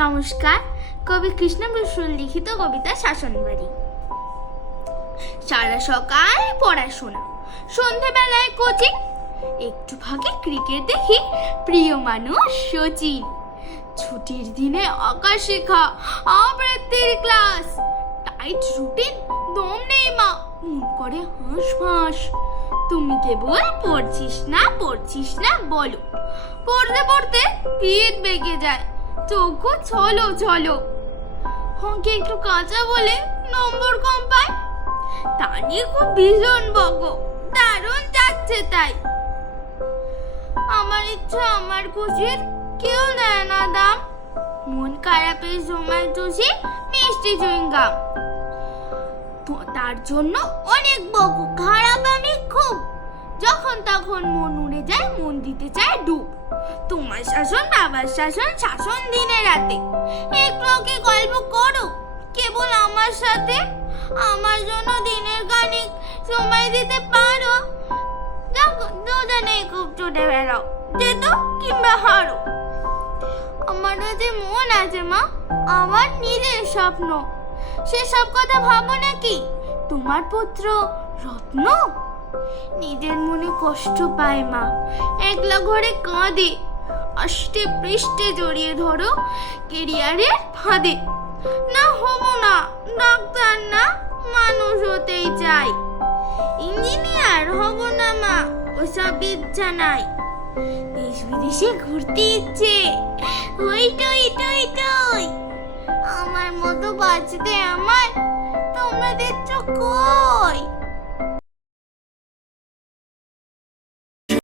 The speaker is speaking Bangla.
নমস্কার, কবি কৃষ্ণ বসুর লিখিত কবিতা শাসনবাড়ি। সারা সকাল পড়াশোনা, সন্ধেবেলায় কোচিং, একটু ভাগে ক্রিকেট দেখি, প্রিয় মানুষ সচিন। ছুটির দিনে আঁকা শেখা, আবৃত্তির ক্লাস টাইট রুটিন দম নেই মা, মন করে হাঁস ফাঁস। তুমি কেবল পড়ছিস না পড়ছিস না বলো, পড়তে পড়তে পিঠ বেগে যায়। চোখও ছলো ছলো হকে একটু কাঁচা বলে নম্বর কম পায়? তা নিয়ে খুব ভীষণ বকো দারুণ যাচ্ছে তাই। আমার ইচ্ছা, আমার খুশির কেউ দেয় না দাম। মন খারাপের সময় চুষি মিষ্টি চুইংগাম। তো তার জন্য অনেক বকু খারাপ আমি খুব যখন তখন মন উড়ে যায়, মন দিতে চায় ডুব। তোমার শাসন, বাবার শাসন শাসন দিনে রাতে। একটু ওকে গল্প করো। কেবল আমার সাথে? আমার জন্য দিনের খানিক সময় দিতে পারো? দুজনে খুব চটে বেড়াও, যেত কিংবা হারো। আমারও যে মন আছে মা, আমার নিজের স্বপ্ন। সেসব কথা ভাবো নাকি? তোমার পুত্র রত্ন? নিজের মনে কষ্ট পায় মা। একলা ঘরে কাঁদে। আষ্টে পৃষ্ঠে জড়িয়ে ধরো কেরিয়ারের ফাঁদে। না হব না, ডাক্তার না, মানুষ হতেই চাই। ইঞ্জিনিয়ার হব না মা, ওসব ইচ্ছা নাই। দেশ বিদেশে ঘুরতে ইচ্ছে ওই টই টই টই। আমার মতো বাঁচতে আমার, তোমরা দিচ্ছ কই?